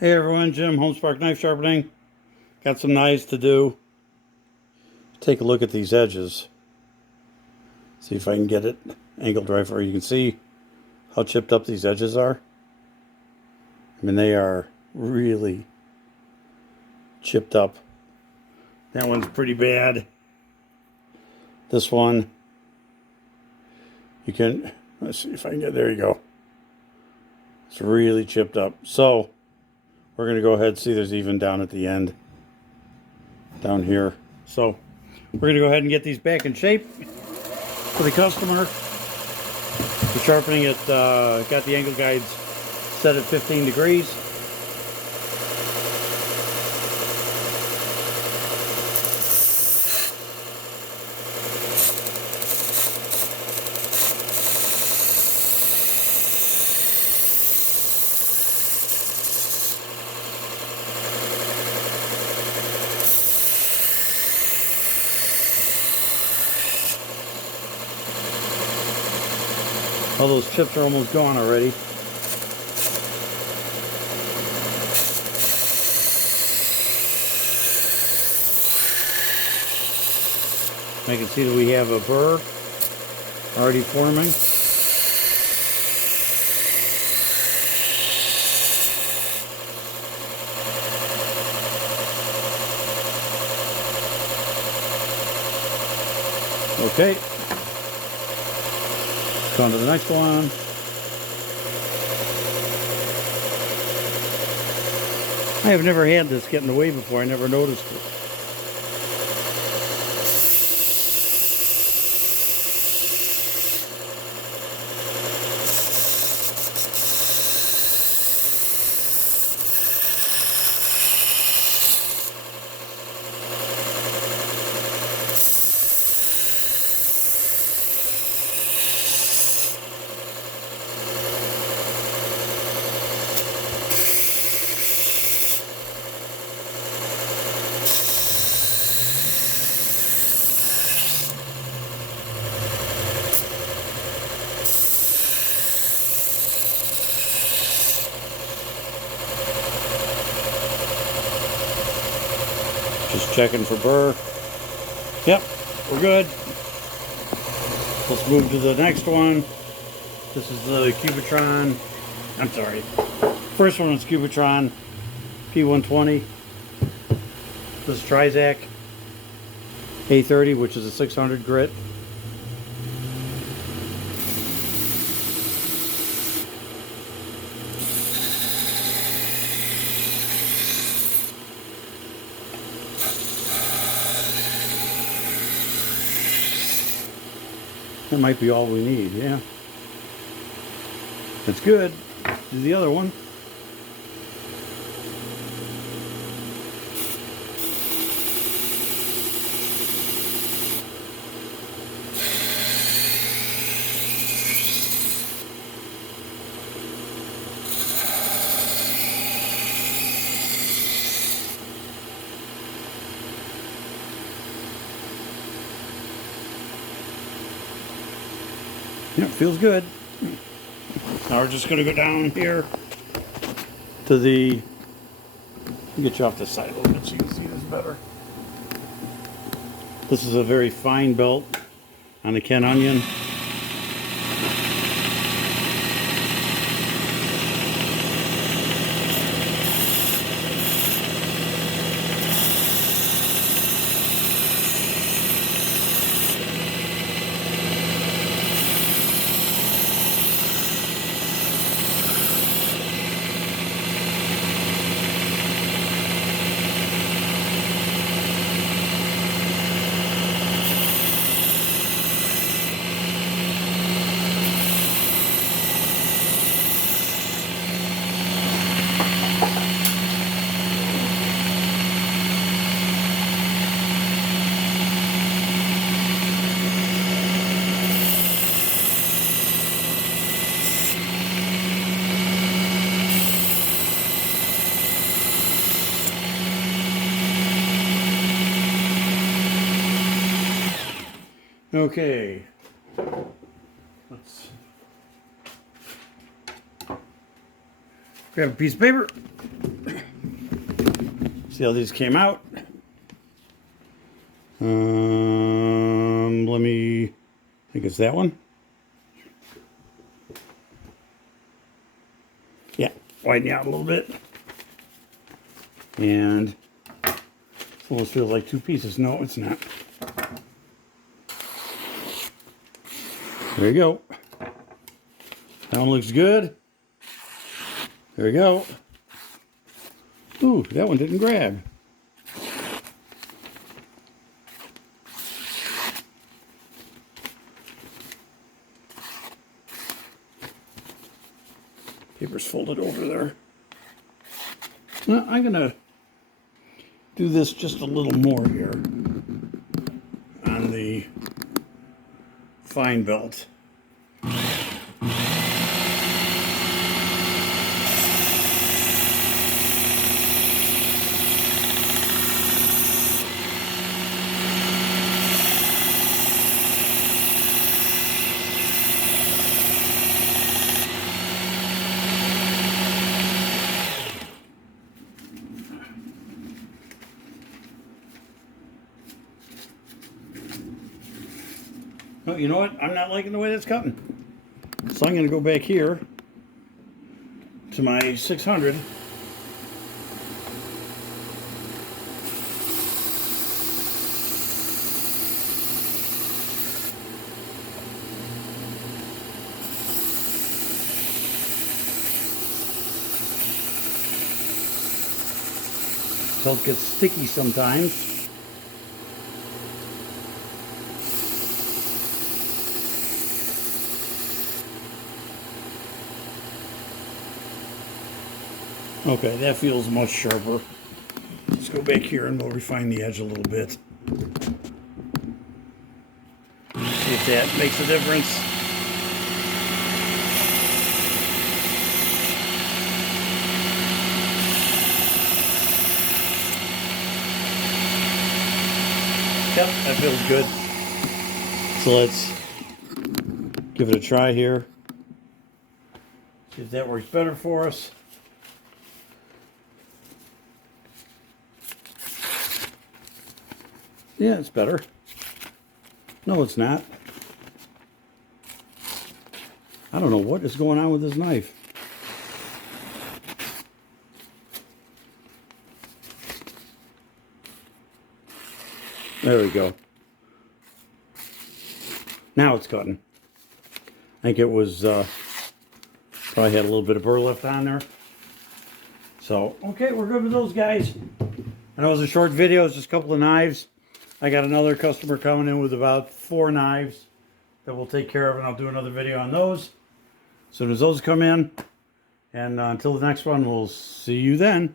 Hey everyone, Jim, Homespark Knife Sharpening. Got some knives to do. Take a look at these edges. See if I can get it angled right where you can see how chipped up these edges are. I mean, they are really chipped up. That one's pretty bad. This one, let's see if I can get, there you go. It's really chipped up. So, we're going to go ahead and see there's even down at the end. Down here. So, we're going to go ahead and get these back in shape for the customer. The sharpening it, got the angle guides set at 15 degrees. All those chips are almost gone already. I can see that we have a burr already forming. Okay. On to the next one. I have never had this get in the way before. I never noticed it. Just checking for burr. Yep, we're good. Let's move to the next one. This is the Cubitron. I'm sorry. First one is Cubitron P120. This is Trizac A30, which is a 600 grit. That might be all we need, yeah. That's good. Do the other one. Yep, feels good. Now we're just going to go down here to the... Get you off this side a little bit so you can see this better. This is a very fine belt on a Ken Onion. Okay, let's grab a piece of paper. See how these came out? Let me, I think it's that one. Yeah, widen out a little bit. And it almost feels like two pieces. No, it's not. There you go. That one looks good. There we go. Ooh, that one didn't grab. Paper's folded over there. Now, I'm gonna do this just a little more here on the fine belt. Oh, you know what? I'm not liking the way that's cutting. So I'm going to go back here to my 600. So it gets sticky sometimes. Okay, that feels much sharper. Let's go back here and we'll refine the edge a little bit. See if that makes a difference. Yep, that feels good. So let's give it a try here. See if that works better for us. Yeah, it's better. No, it's not. I don't know what is going on with this knife. There we go. Now it's cutting. I think it was probably had a little bit of burr left on there. So, okay, we're good with those guys. I know it was a short video, it's just a couple of knives. I got another customer coming in with about 4 knives that we'll take care of, and I'll do another video on those as soon as those come in. And until the next one, we'll see you then.